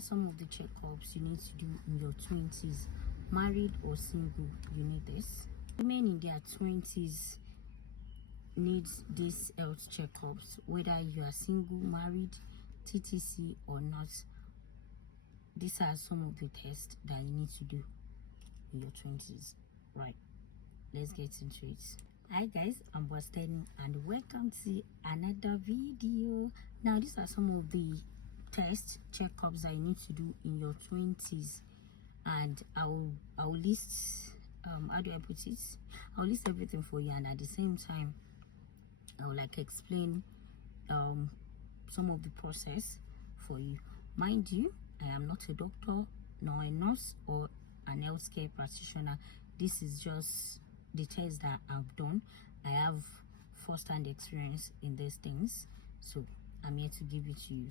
are some of the checkups you need to do in your 20s. Married or single, you need this. Women in their 20s need these health checkups, whether you are single, married, TTC or not. These are some of the tests that you need to do in your 20s. Right, let's get into it. Hi guys, I'm Bosteni and welcome to another video. Now these are some of the test checkups that you need to do in your 20s, and I'll list how do I put it, I'll list everything for you, and at the same time I'll explain some of the process for you. Mind you, I am not a doctor nor a nurse or an healthcare practitioner. This is just the test that I've done. I have first-hand experience in these things, so I'm here to give it to you.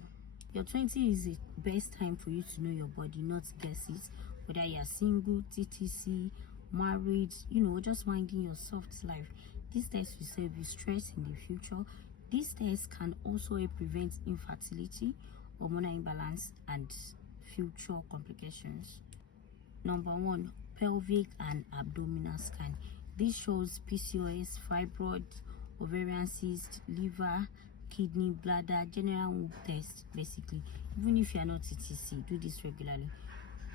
Your 20s is the best time for you to know your body, not guess it. Whether you're single, TTC, married, just winding your soft life. This test will save you stress in the future. This test can also help prevent infertility, hormonal imbalance, and future complications. Number 1, pelvic and abdominal scan. This shows PCOS, fibroid, ovarian cyst, liver, kidney, bladder, general womb test. Basically, even if you are not TTC, do this regularly.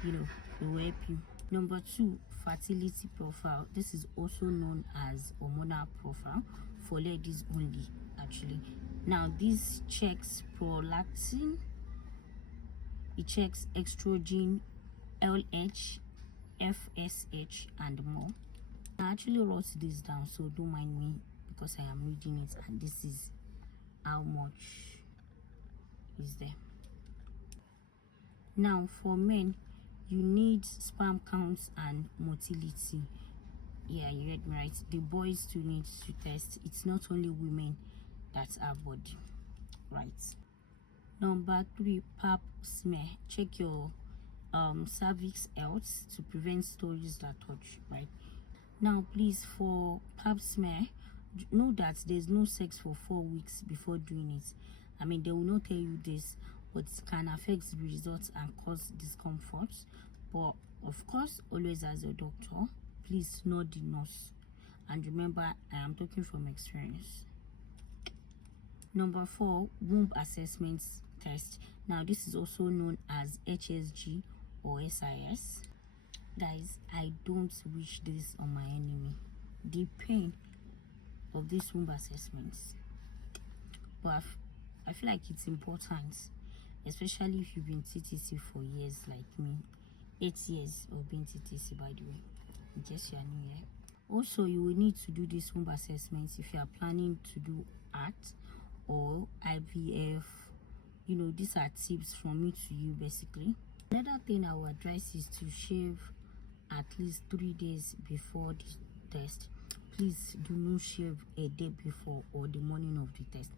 It will help you. Number 2, fertility profile. This is also known as hormonal profile for ladies only, actually. Now this checks prolactin, it checks estrogen, LH, FSH, and more. I actually wrote this down, so don't mind me because I am reading it, and this is how much is there. Now for men, you need sperm counts and motility. Yeah, you read me right. The boys too need to test. It's not only women that have body, right? Number 3, pap smear. Check your cervix health to prevent stories that touch, right? Now please, for pap smear, know that there's no sex for 4 weeks before doing it. I mean, they will not tell you this, but it can affect the results and cause discomfort. But of course, always as a doctor, please not the nurse. And remember, I am talking from experience. Number 4, womb assessment test. Now this is also known as HSG or SIS. Guys, I don't wish this on my enemy, the pain of these womb assessments, but I feel like it's important, especially if you've been TTC for years like me. 8 years of being TTC, by the way, in case you are new here. Also, you will need to do this womb assessments if you are planning to do ART or IVF. These are tips from me to you, basically. Another thing I would advise is to shave at least 3 days before the test. Please do not shave a day before or the morning of the test,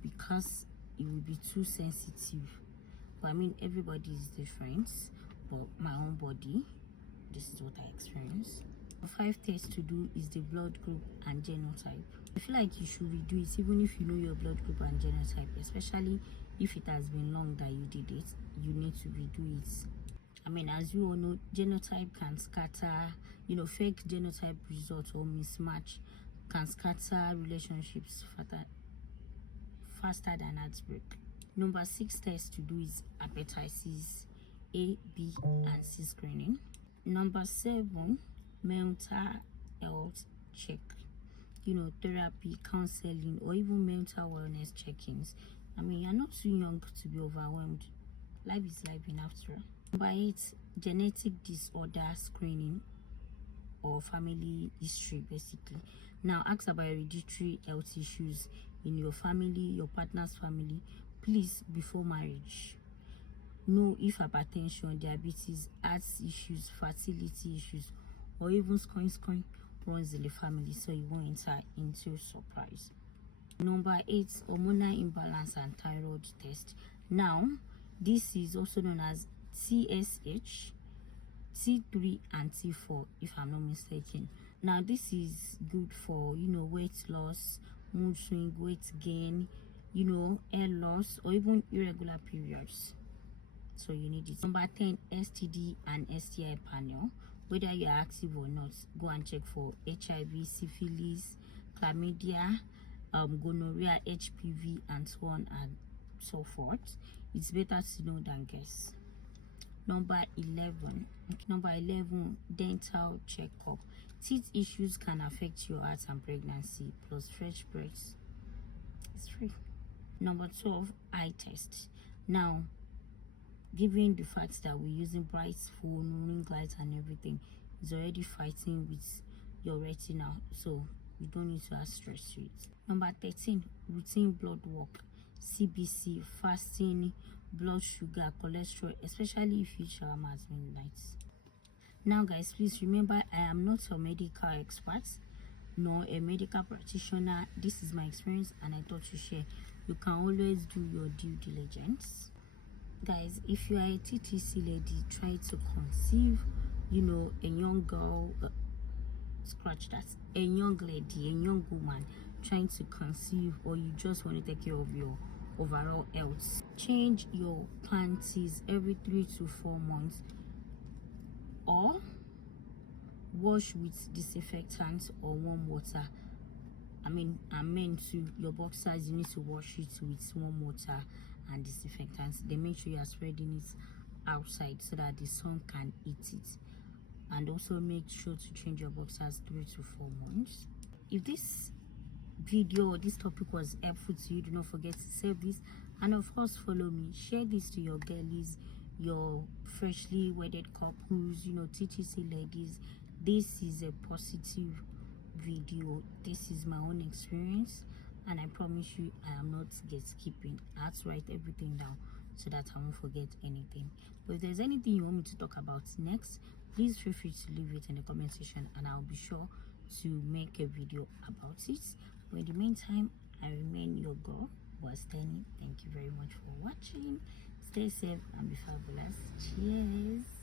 because it will be too sensitive. But I mean, everybody is different, but my own body, this is what I experience. 5 tests to do is the blood group and genotype. I feel like you should redo it even if you know your blood group and genotype, especially if it has been long that you did it. You need to redo it. I mean, as you all know, genotype can scatter, fake genotype results or mismatch can scatter relationships faster than heartbreak. Number 6 test to do is hepatitis A, B, and C screening. Number 7, mental health check. Therapy, counseling, or even mental wellness check-ins. I mean, you're not too young to be overwhelmed. Life is life in after all. Number 8, genetic disorder screening or family history, basically. Now ask about hereditary health issues in your family, your partner's family, please, before marriage. Know if hypertension, diabetes, heart issues, fertility issues, or even scoring runs in the family, so you won't enter into surprise. Number 8, hormonal imbalance and thyroid test. Now this is also known as TSH, T3, and T4, if I'm not mistaken. Now this is good for weight loss, mood swing, weight gain, hair loss, or even irregular periods. so you need it. Number 10, STD and STI panel. Whether you are active or not, go and check for HIV, syphilis, chlamydia, gonorrhea, HPV, and so on and so forth. It's better to know than guess. Number 11, dental checkup. Teeth issues can affect your heart and pregnancy, plus fresh breaths. It's free. Number 12, eye test. Now, given the fact that we're using bright phone, ring lights and everything, it's already fighting with your retina, so you don't need to add stress to it. Number 13, routine blood work, CBC, fasting, blood sugar, cholesterol, especially if you shawarma has been nights. Now guys, please remember, I am not a medical expert nor a medical practitioner. This is my experience and I thought to share. You can always do your due diligence. Guys, if you are a TTC lady trying to conceive, you know, a young girl, scratch that, a young lady, a young woman trying to conceive, or you just want to take care of your overall health, change your panties every 3 to 4 months, or wash with disinfectant or warm water. I meant to your boxers, you need to wash it with warm water and disinfectants. Then make sure you are spreading it outside so that the sun can eat it. And also make sure to change your boxers 3 to 4 months. If this video or this topic was helpful to you, do not forget to save this, and of course follow me. Share this to your girlies, your freshly wedded couples, you know, TTC ladies. This is a positive video. This is my own experience, and I promise you I am not gatekeeping. I have to write everything down so that I won't forget anything. But if there's anything you want me to talk about next, please feel free to leave it in the comment section and I'll be sure to make a video about it. But in the meantime, I remain your girl, Tenny. Thank you very much for watching. Stay safe and be fabulous. Cheers.